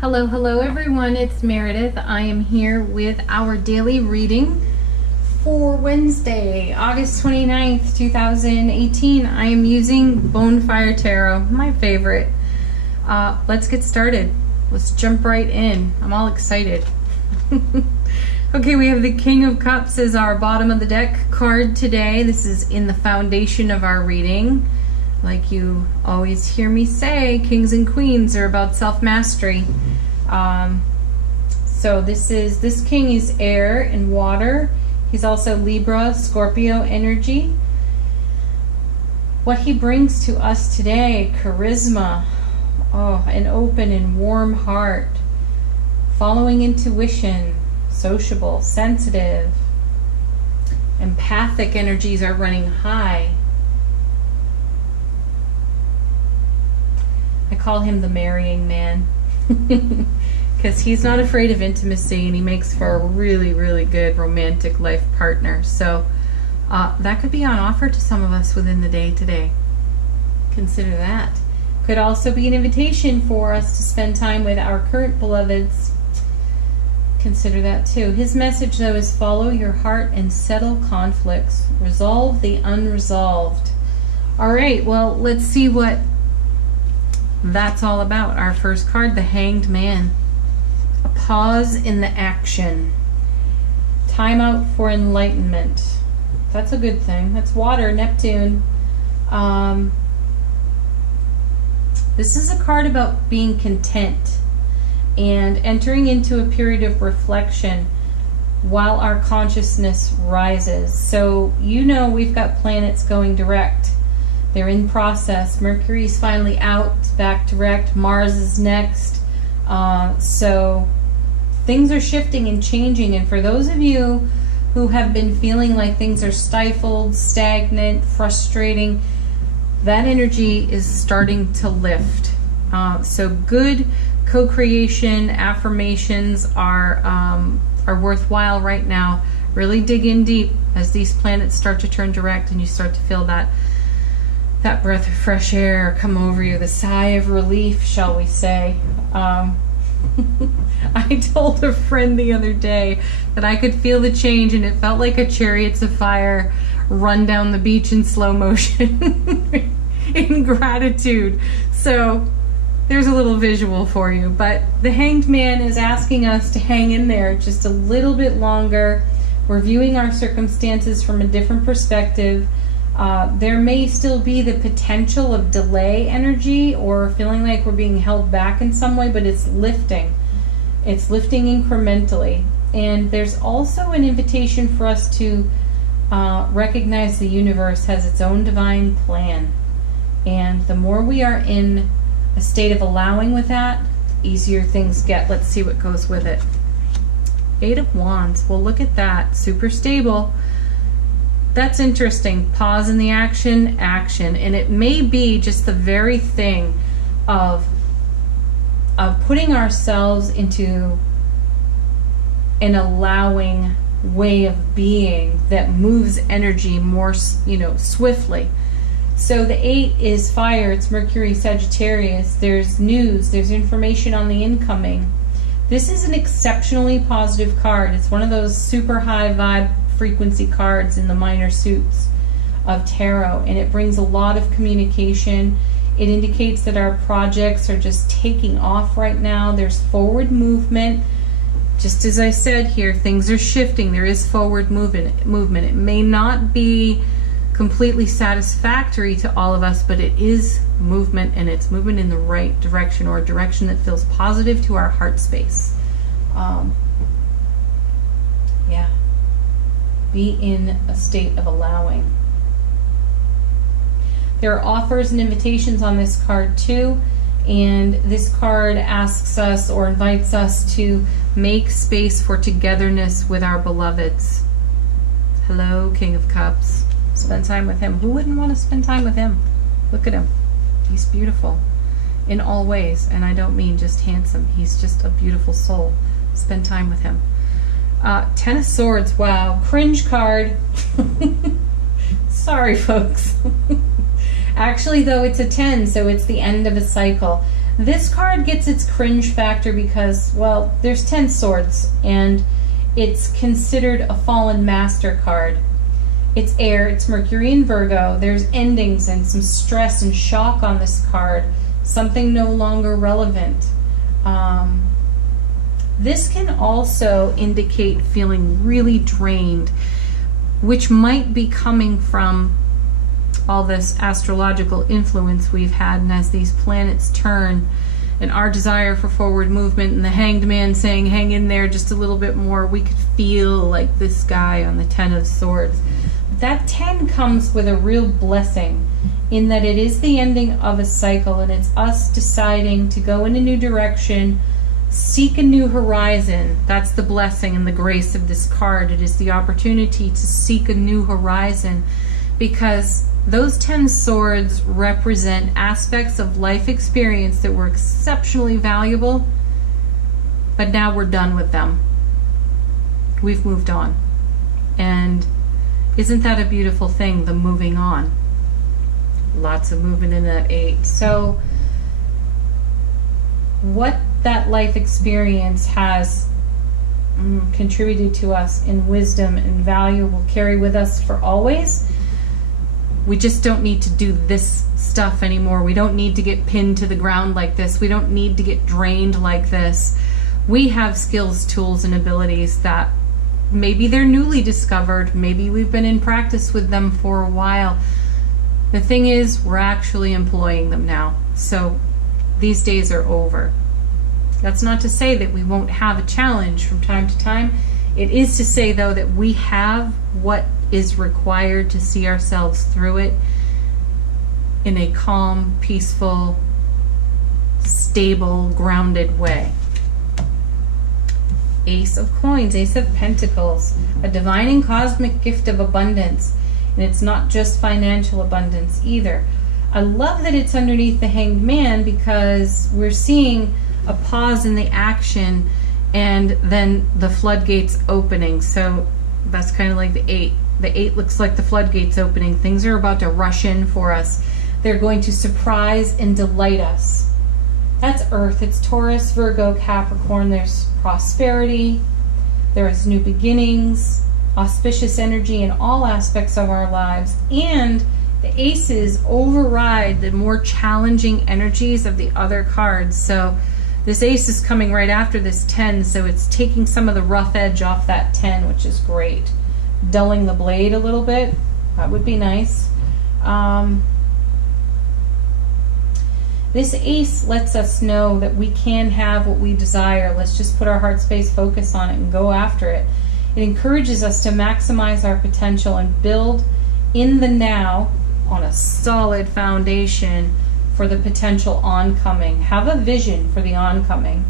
Hello, hello everyone, it's Meredith. I am here with our daily reading for Wednesday, August 29th, 2018. I am using Bonefire Tarot, my favorite. Let's get started. Let's jump right in. I'm all excited. Okay, we have the King of Cups as our bottom of the deck card today. This is in the foundation of our reading. Like you always hear me say, kings and queens are about self-mastery. So this king is air and water. He's also Libra, Scorpio energy. What he brings to us today, charisma, an open and warm heart, following intuition, sociable, sensitive, empathic energies are running high. I call him the marrying man because he's not afraid of intimacy and he makes for a really, really good romantic life partner. So that could be on offer to some of us within the day today. Consider that. Could also be an invitation for us to spend time with our current beloveds. Consider that too. His message though is follow your heart and settle conflicts. Resolve the unresolved. All right, well, let's see what that's all about. Our first card, the Hanged Man. A pause in the action. Time out for enlightenment. That's a good thing. That's water, Neptune. This is a card about being content and entering into a period of reflection while our consciousness rises. So you know we've got planets going direct. They're in process. Mercury's finally out, back direct. Mars is next. So things are shifting and changing. And for those of you who have been feeling like things are stifled, stagnant, frustrating, that energy is starting to lift. So good co-creation affirmations are worthwhile right now. Really dig in deep as these planets start to turn direct and you start to feel that breath of fresh air come over you, the sigh of relief, shall we say. I told a friend the other day that I could feel the change and it felt like a Chariots of Fire run down the beach in slow motion in gratitude. So there's a little visual for you. But the Hanged Man is asking us to hang in there just a little bit longer. We're viewing our circumstances from a different perspective. There may still be the potential of delay energy or feeling like we're being held back in some way, but it's lifting. It's lifting incrementally. And there's also an invitation for us to recognize the universe has its own divine plan. And the more we are in a state of allowing with that, the easier things get. Let's see what goes with it. Eight of Wands. Well, look at that. Super stable. That's interesting. Pause in the action, action. And it may be just the very thing of putting ourselves into an allowing way of being that moves energy more, swiftly. So the 8 is fire. It's Mercury, Sagittarius. There's news. There's information on the incoming. This is an exceptionally positive card. It's one of those super high vibe frequency cards in the minor suits of tarot, and it brings a lot of communication. It indicates that our projects are just taking off right now. There's forward movement. Just as I said here, things are shifting. There is forward movement. It may not be completely satisfactory to all of us, but it is movement, and it's movement in the right direction, or a direction that feels positive to our heart space. Yeah. Be in a state of allowing. There are offers and invitations on this card too, and this card asks us or invites us to make space for togetherness with our beloveds. Hello, King of Cups. Spend time with him. Who wouldn't want to spend time with him? Look at him. He's beautiful in all ways, and I don't mean just handsome. He's just a beautiful soul. Spend time with him. 10 of Swords. Wow. Cringe card. Sorry, folks. Actually, though, it's a 10, so it's the end of a cycle. This card gets its cringe factor because, well, there's 10 swords, and it's considered a fallen master card. It's air, it's Mercury and Virgo. There's endings and some stress and shock on this card. Something no longer relevant. This can also indicate feeling really drained, which might be coming from all this astrological influence we've had, and as these planets turn, and our desire for forward movement, and the Hanged Man saying, hang in there just a little bit more, we could feel like this guy on the 10 of Swords. That 10 comes with a real blessing, in that it is the ending of a cycle, and it's us deciding to go in a new direction, seek a new horizon. That's the blessing and the grace of this card. It is the opportunity to seek a new horizon, because those 10 swords represent aspects of life experience that were exceptionally valuable, but now we're done with them. We've moved on. And isn't that a beautiful thing, the moving on? Lots of movement in that 8. So what that life experience has contributed to us in wisdom and value will carry with us for always. We just don't need to do this stuff anymore. We don't need to get pinned to the ground like this. We don't need to get drained like this. We have skills, tools, and abilities that maybe they're newly discovered. Maybe we've been in practice with them for a while. The thing is, we're actually employing them now. So these days are over. That's not to say that we won't have a challenge from time to time. It is to say, though, that we have what is required to see ourselves through it in a calm, peaceful, stable, grounded way. Ace of Coins, Ace of Pentacles, a divine and cosmic gift of abundance. And it's not just financial abundance either. I love that it's underneath the Hanged Man, because we're seeing a pause in the action and then the floodgates opening. So that's kind of like the 8. The 8 looks like the floodgates opening. Things are about to rush in for us. They're going to surprise and delight us. That's Earth. It's Taurus, Virgo, Capricorn. There's prosperity. There is new beginnings, auspicious energy in all aspects of our lives. And the aces override the more challenging energies of the other cards. So this ace is coming right after this 10, so it's taking some of the rough edge off that 10, which is great. Dulling the blade a little bit, that would be nice. This ace lets us know that we can have what we desire. Let's just put our heart space focus on it and go after it. It encourages us to maximize our potential and build in the now on a solid foundation for the potential oncoming. Have a vision for the oncoming.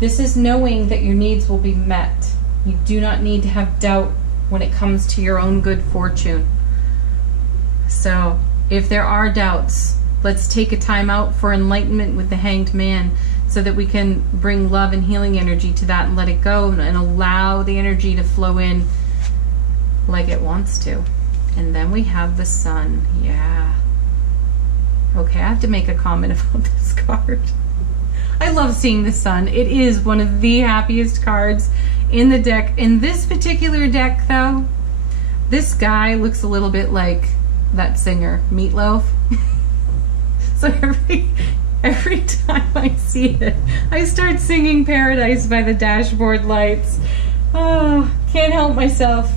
This is knowing that your needs will be met. You do not need to have doubt when it comes to your own good fortune. So if there are doubts, let's take a time out for enlightenment with the Hanged Man, so that we can bring love and healing energy to that and let it go, and allow the energy to flow in like it wants to. And then we have the Sun. Yeah. Okay, I have to make a comment about this card. I love seeing the Sun. It is one of the happiest cards in the deck. In this particular deck, though, this guy looks a little bit like that singer, Meatloaf. So every time I see it, I start singing Paradise by the Dashboard Lights. Oh, can't help myself.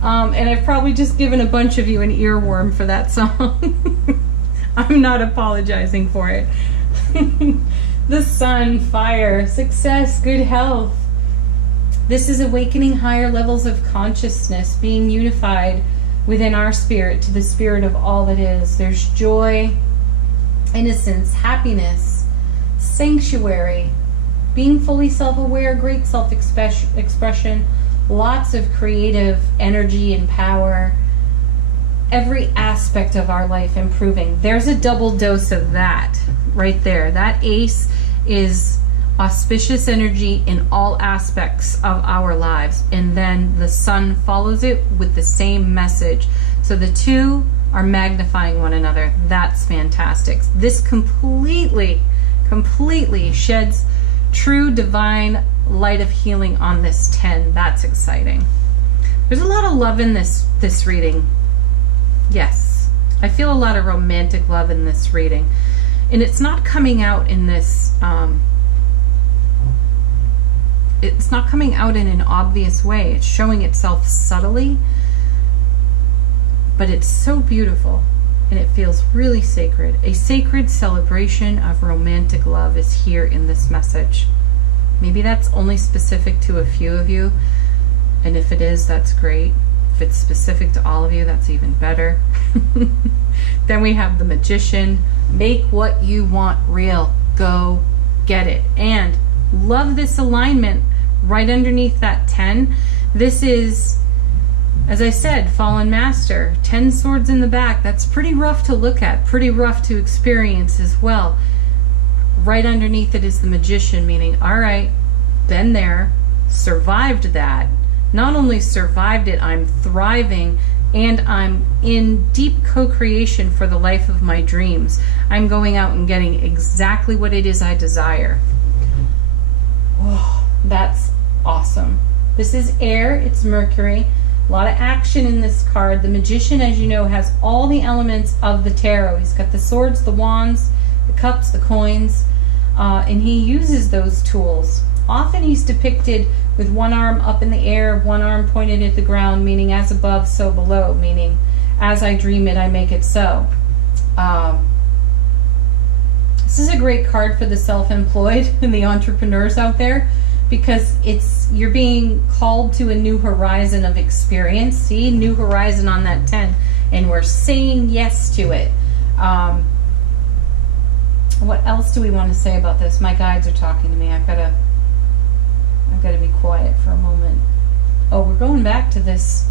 And I've probably just given a bunch of you an earworm for that song. I'm not apologizing for it. The Sun, fire, success, good health. This is awakening higher levels of consciousness, being unified within our spirit to the spirit of all that is. There's joy, innocence, happiness, sanctuary, being fully self-aware, great self-expression, lots of creative energy and power, every aspect of our life improving. There's a double dose of that right there. That ace is auspicious energy in all aspects of our lives, and then the Sun follows it with the same message. So the two are magnifying one another. That's fantastic. This completely sheds true divine light of healing on this 10. That's exciting. There's a lot of love in this reading. Yes, I feel a lot of romantic love in this reading, and it's not coming out in this it's not coming out in an obvious way. It's showing itself subtly, but it's so beautiful, and it feels really sacred. A sacred celebration of romantic love is here in this message. Maybe that's only specific to a few of you, and if it is, that's great. If it's specific to all of you, that's even better. Then we have the Magician. Make what you want real. Go get it. And love this alignment right underneath that 10. This is, as I said, Fallen Master. 10 swords in the back. That's pretty rough to look at, pretty rough to experience as well. Right underneath it is the Magician, meaning, all right, been there, survived that. Not only survived it, I'm thriving, and I'm in deep co-creation for the life of my dreams. I'm going out and getting exactly what it is I desire. Whoa, that's awesome. This is air, it's Mercury. A lot of action in this card. The Magician, as you know, has all the elements of the tarot. He's got the swords, the wands, the cups, the coins, and he uses those tools. Often he's depicted with one arm up in the air, one arm pointed at the ground, meaning as above, so below, meaning as I dream it, I make it so. This is a great card for the self-employed and the entrepreneurs out there, because you're being called to a new horizon of experience. See, new horizon on that 10, and we're saying yes to it. What else do we want to say about this? My guides are talking to me. I've got to be quiet for a moment. Oh, we're going back to this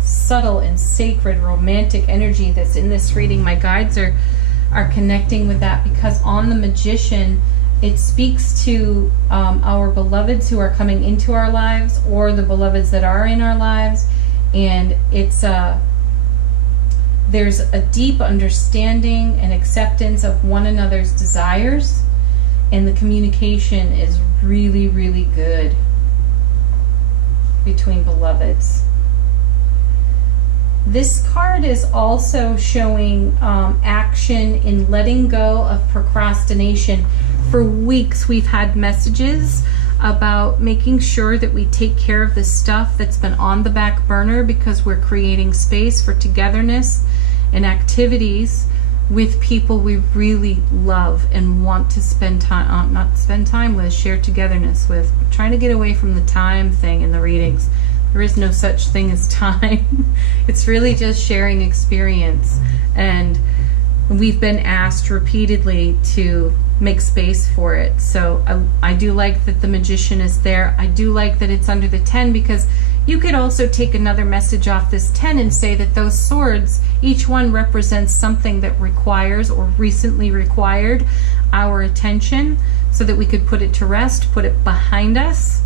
subtle and sacred romantic energy that's in this reading. My guides are connecting with that, because on the Magician, it speaks to our beloveds who are coming into our lives, or the beloveds that are in our lives, and it's there's a deep understanding and acceptance of one another's desires, and the communication is really, really good between beloveds. This card is also showing action in letting go of procrastination. For weeks we've had messages about making sure that we take care of the stuff that's been on the back burner, because we're creating space for togetherness and activities with people we really love and want to spend time, not spend time with, share togetherness with. We're trying to get away from the time thing in the readings. There is no such thing as time. It's really just sharing experience. And we've been asked repeatedly to make space for it. So I do like that the Magician is there. I do like that it's under the 10, because you could also take another message off this 10 and say that those swords, each one represents something that requires or recently required our attention, so that we could put it to rest, put it behind us,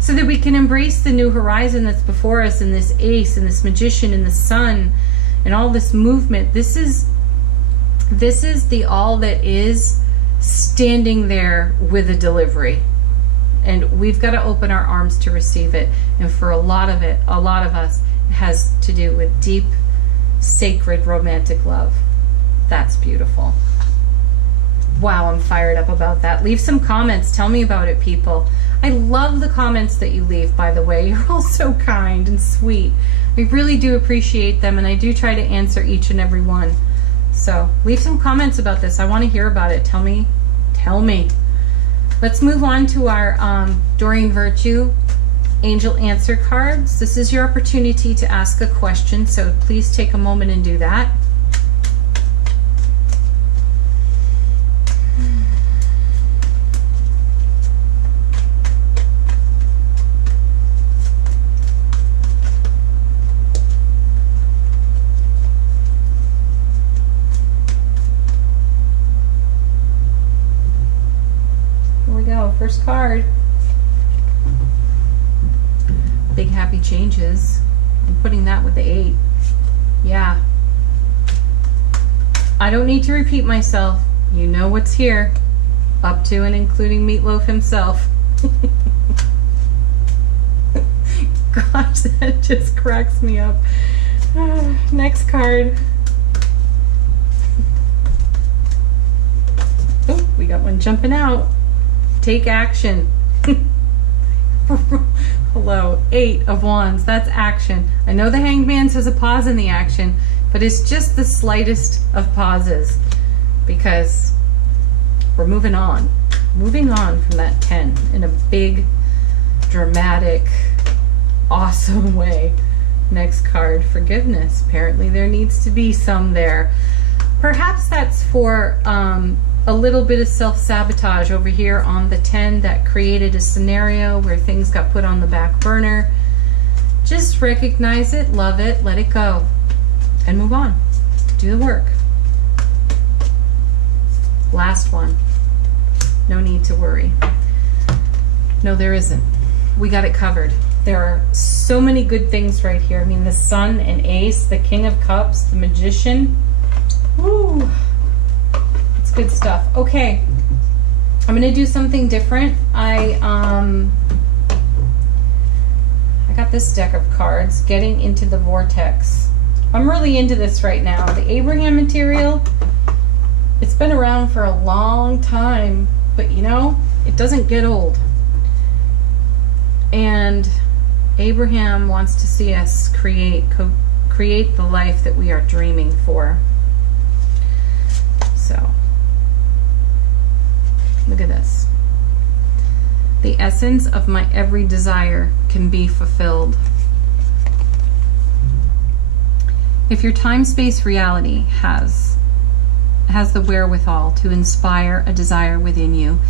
so that we can embrace the new horizon that's before us, and this Ace and this Magician and the Sun and all this movement. This is the all that is standing there with a delivery, and we've got to open our arms to receive it. And for a lot of us, it has to do with deep, sacred, romantic love. That's beautiful. Wow, I'm fired up about that. Leave some comments. Tell me about it, people. I love the comments that you leave, by the way. You're all so kind and sweet. I really do appreciate them, and I do try to answer each and every one. So leave some comments about this. I want to hear about it. Tell me. Let's move on to our Doreen Virtue Angel Answer cards. This is your opportunity to ask a question, so please take a moment and do that. First card. Big happy changes. I'm putting that with the 8. Yeah. I don't need to repeat myself. You know what's here. Up to and including Meatloaf himself. Gosh, that just cracks me up. Next card. Oh, we got one jumping out. Take action. Hello, 8 of Wands. That's action. I know the Hanged Man says a pause in the action, but it's just the slightest of pauses because we're moving on. Moving on from that 10 in a big, dramatic, awesome way. Next card, forgiveness. Apparently there needs to be some there. Perhaps that's for a little bit of self-sabotage over here on the 10 that created a scenario where things got put on the back burner. Just recognize it, love it, let it go, and move on. Do the work. Last one. No need to worry. No, there isn't. We got it covered. There are so many good things right here. I mean, the Sun and Ace, the King of Cups, the Magician. Woo! It's good stuff. Okay, I'm gonna do something different. I got this deck of cards, Getting into the Vortex. I'm really into this right now. The Abraham material, it's been around for a long time, but you know, it doesn't get old. And Abraham wants to see us create the life that we are dreaming for. So, look at this. The essence of my every desire can be fulfilled. If your time-space reality has the wherewithal to inspire a desire within you,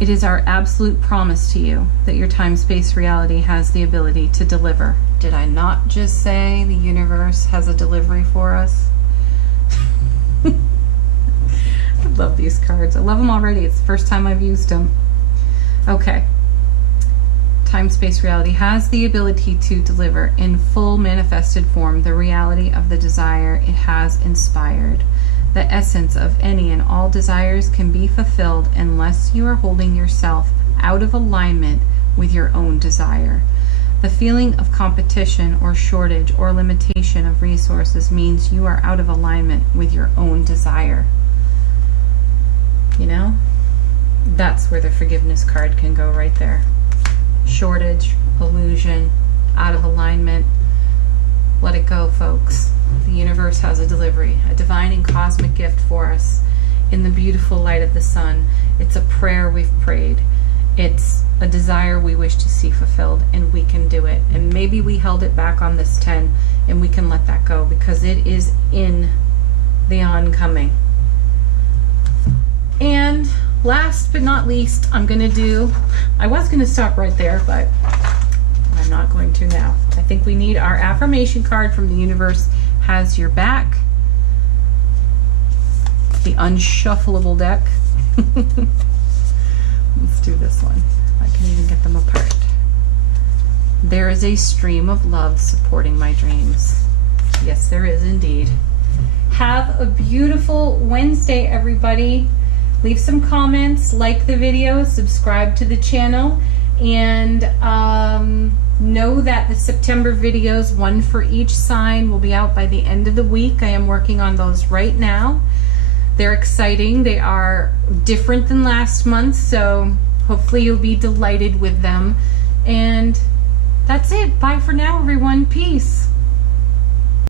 it is our absolute promise to you that your time-space reality has the ability to deliver. Did I not just say the universe has a delivery for us? I love these cards. I love them already. It's the first time I've used them. Okay. Time-space reality has the ability to deliver in full manifested form the reality of the desire it has inspired. The essence of any and all desires can be fulfilled unless you are holding yourself out of alignment with your own desire. The feeling of competition or shortage or limitation of resources means you are out of alignment with your own desire. You know? That's where the forgiveness card can go right there. Shortage, illusion, out of alignment. Let it go, folks. The universe has a delivery, a divine and cosmic gift for us in the beautiful light of the sun. It's a prayer we've prayed. It's a desire we wish to see fulfilled, and we can do it. And maybe we held it back on this 10, and we can let that go because it is in the oncoming. And last but not least, I was going to stop right there, but I'm not going to now. I think we need our affirmation card from the universe. Has your back. The unshuffleable deck. Let's do this one. I can even get them apart. There is a stream of love supporting my dreams. Yes, there is indeed. Have a beautiful Wednesday, everybody. Leave some comments, like the video, subscribe to the channel, and know that the September videos, one for each sign, will be out by the end of the week. I am working on those right now. They're exciting. They are different than last month, so hopefully you'll be delighted with them. And that's it. Bye for now, everyone. Peace.